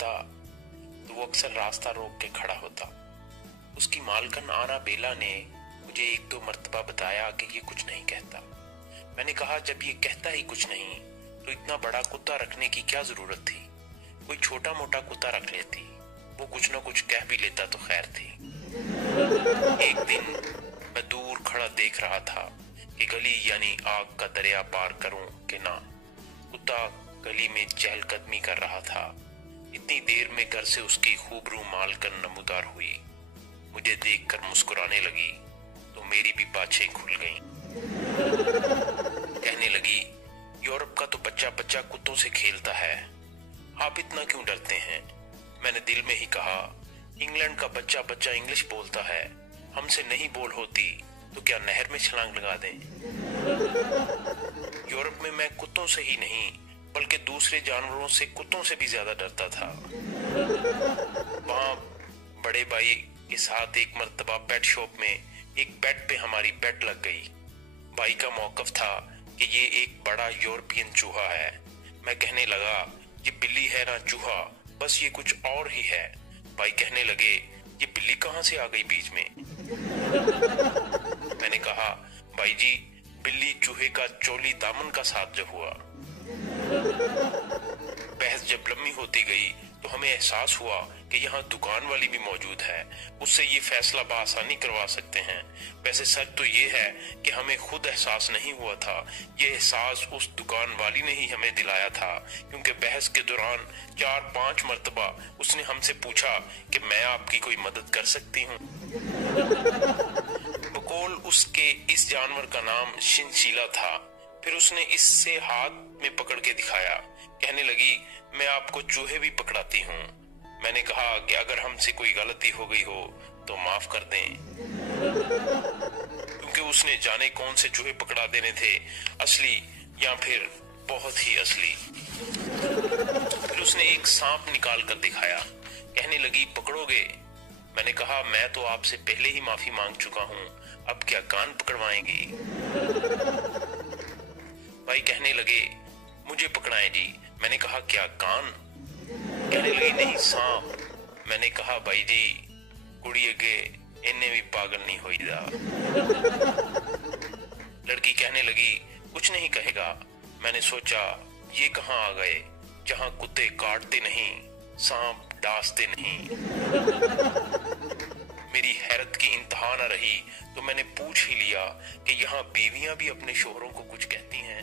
निकलता तो वो अक्सर रास्ता रोक के खड़ा होता। उसकी मालकन आना बेला ने मुझे 1-2 मर्तबा बताया कि ये कुछ नहीं कहता। मैंने कहा, जब ये कहता ही कुछ नहीं तो इतना बड़ा कुत्ता रखने की क्या जरूरत थी? कोई छोटा मोटा कुत्ता रख लेती, वो कुछ ना कुछ कह भी लेता तो खैर थी। एक दिन मैं दूर खड़ा देख रहा था कि गली यानी आग का दरिया पार करूं कि ना। कुत्ता गली में चहलकदमी कर रहा था। इतनी देर में घर से उसकी खूबरू मालकन नमूदार हुई। मुझे देखकर मुस्कुराने लगी तो मेरी भी बाछें खुल गईं। कहने लगी, यूरोप का तो बच्चा बच्चा कुत्तों से खेलता है, आप इतना क्यों डरते हैं? मैंने दिल में ही कहा, इंग्लैंड का बच्चा बच्चा इंग्लिश बोलता है, हमसे नहीं बोल होती तो क्या नहर में छलांग लगा दें? यूरोप में मैं कुत्तों से ही नहीं बल्कि दूसरे जानवरों से कुत्तों से भी ज्यादा डरता था। वहां बड़े भाई के साथ एक मर्तबा पेट शॉप में एक बेड पे हमारी बेट लग गई। भाई का मौकफ था कि ये एक बड़ा यूरोपियन चूहा है। मैं कहने लगा, ये बिल्ली है ना चूहा, बस ये कुछ और ही है। भाई कहने लगे, ये बिल्ली कहां से आ गई बीच में? मैंने कहा, भाई जी, बिल्ली चूहे का चोली दामन का साथ जब हुआ। बहस जब लंबी होती गई तो हमें एहसास हुआ कि यहाँ दुकान वाली भी मौजूद है, उससे ये फैसला बआसानी करवा सकते हैं। वैसे सच तो ये है कि हमें खुद एहसास नहीं हुआ था, ये एहसास उस दुकान वाली ने ही हमें दिलाया था, क्योंकि बहस के दौरान 4-5 मर्तबा उसने हमसे पूछा कि मैं आपकी कोई मदद कर सकती हूँ। बकौल उसके इस जानवर का नाम शिनशीला था। फिर उसने इससे हाथ में पकड़ के दिखाया। कहने लगी, मैं आपको चूहे भी पकड़ाती हूँ। मैंने कहा कि अगर हमसे कोई गलती हो गई हो तो माफ कर दें, क्योंकि उसने जाने कौन से चूहे पकड़ा देने थे, असली या फिर बहुत ही असली। फिर उसने एक सांप निकाल कर दिखाया। कहने लगी, पकड़ोगे? मैंने कहा, मैं तो आपसे पहले ही माफी मांग चुका हूँ, अब क्या कान पकड़वाएंगी? भाई कहने लगे, मुझे पकड़ाएं जी। मैंने कहा, क्या कान? कहने लगी, नहीं सांप। मैंने कहा, भाई जी, कुड़ी अगे इन्ने भी पागल नहीं होई दा। लड़की कहने लगी, कुछ नहीं कहेगा। मैंने सोचा, ये कहाँ आ गए जहां कुत्ते काटते नहीं, सांप डांसते नहीं। मेरी हैरत की इंतहा न रही तो मैंने पूछ ही लिया कि यहाँ बीवियां भी अपने शोहरों को कुछ कहती हैं।